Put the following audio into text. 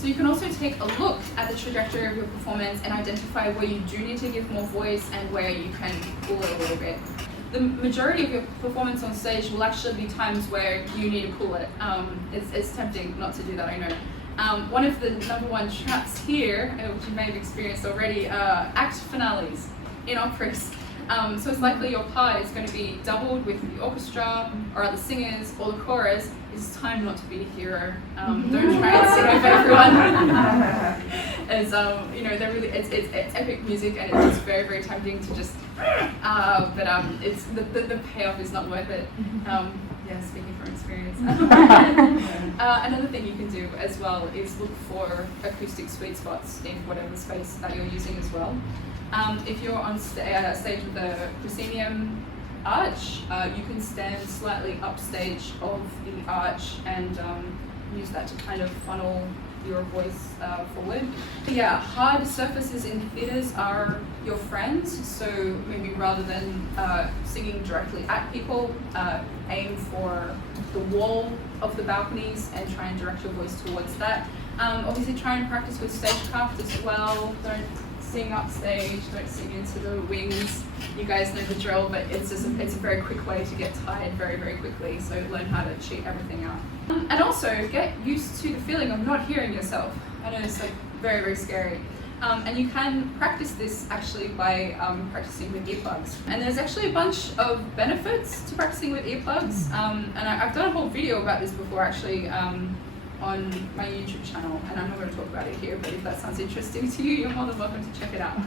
So you can also take a look at the trajectory of your performance and identify where you do need to give more voice and where you can pull it a little bit. The majority of your performance on stage will actually be times where you need to pull it. It's tempting not to do that, I know. One of the #1 traps here, which you may have experienced already, act finales in operas. So it's likely your part is going to be doubled with the orchestra or other singers or the chorus. It's time not to be a hero. Don't try and sing over everyone. As you know, they're really it's epic music and it's very, very tempting to just. But it's the payoff is not worth it. Yeah, speaking from experience. Another thing you can do as well is look for acoustic sweet spots in whatever space that you're using as well. If you're on stage with the proscenium arch, you can stand slightly upstage of the arch and use that to kind of funnel your voice forward. But yeah, hard surfaces in theatres are your friends, so maybe rather than singing directly at people, aim for the wall of the balconies and try and direct your voice towards that. Obviously try and practice with stagecraft as well. Don't sing upstage, don't sing into the wings. You guys know the drill, but it's a very quick way to get tired very, very quickly, so learn how to cheat everything out. And also get used to the feeling of not hearing yourself. I know it's like very, very scary. And you can practice this actually by practicing with earplugs. And there's actually a bunch of benefits to practicing with earplugs. And I've done a whole video about this before actually on my YouTube channel, and I'm not going to talk about it here, but if that sounds interesting to you, you're more than welcome to check it out.